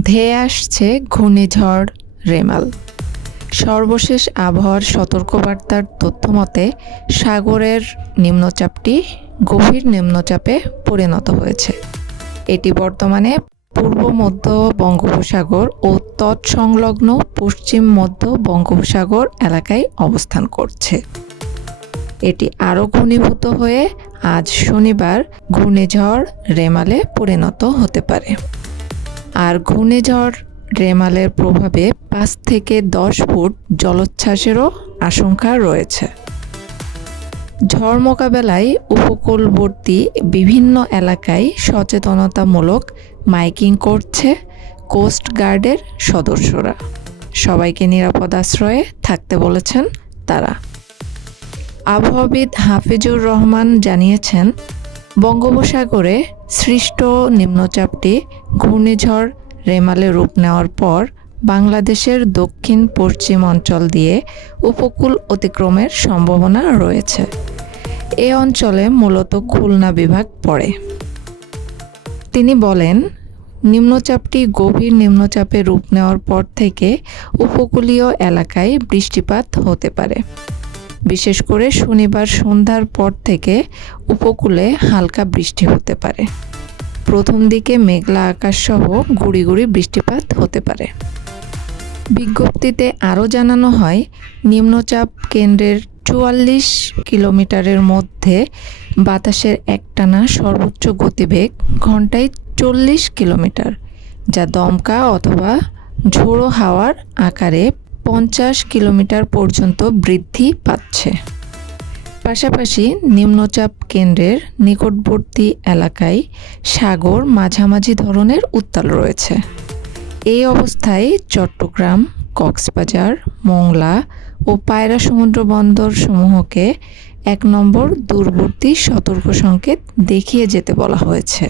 ধেয়ে আসছে ঘূর্ণিঝড় রেমাল। সর্বশেষ আবহাওয়ার সতর্কবার্তার তথ্যমতে সাগরের নিম্নচাপটি গভীর নিম্নচাপে পরিণত হয়েছে। এটি বর্তমানে পূর্ব মধ্য বঙ্গোপসাগর ও তৎসংলগ্ন পশ্চিম মধ্য বঙ্গোপসাগর এলাকায় অবস্থান করছে। এটি আরও ঘনীভূত হয়ে আজ শনিবার ঘূর্ণিঝড় রেমালে পরিণত হতে পারে। আর ঘূর্ণিঝড় রেমালের প্রভাবে 5 থেকে 10 ফুট জলোচ্ছ্বাসেরও আশঙ্কা রয়েছে। ঝড় মোকাবেলায় উপকূলবর্তী বিভিন্ন এলাকায় সচেতনতামূলক মাইকিং করছে কোস্ট গার্ডের সদস্যরা। সবাইকে নিরাপদ আশ্রয়ে থাকতে বলেছেন তারা। আবহাওয়াবিদ হাফিজুর রহমান জানিয়েছেন, বঙ্গোপসাগরে সৃষ্ট নিম্নচাপটি ঘূর্ণিঝড় রেমালে রূপ নেওয়ার পর বাংলাদেশের দক্ষিণ পশ্চিম অঞ্চল দিয়ে উপকূল অতিক্রমের সম্ভাবনা রয়েছে। এ অঞ্চলে মূলত খুলনা বিভাগ পড়ে। তিনি বলেন, নিম্নচাপটি গভীর নিম্নচাপে রূপ নেওয়ার পর থেকে উপকূলীয় এলাকায় বৃষ্টিপাত হতে পারে। বিশেষ করে শনিবার সন্ধ্যার পর থেকে উপকূলে হালকা বৃষ্টি হতে পারে। প্রথম দিকে মেঘলা আকাশসহ গুঁড়ি গুঁড়ি বৃষ্টিপাত হতে পারে। বিজ্ঞপ্তিতে আরও জানানো হয়, নিম্নচাপ কেন্দ্রের 44 কিলোমিটারের মধ্যে বাতাসের একটানা সর্বোচ্চ গতিবেগ ঘন্টায় 40 কিলোমিটার, যা দমকা অথবা ঝোড়ো হাওয়ার আকারে 50 কিলোমিটার পর্যন্ত বৃদ্ধি পাচ্ছে। পাশাপাশি নিম্নচাপ কেন্দ্রের নিকটবর্তী এলাকায় সাগর মাঝামাঝি ধরনের উত্তাল রয়েছে। এই অবস্থায় চট্টগ্রাম, কক্সবাজার, মোংলা ও পায়রা সমুদ্র বন্দর সমূহকে 1 নম্বর দূরবর্তী সতর্ক সংকেত দেখিয়ে যেতে বলা হয়েছে।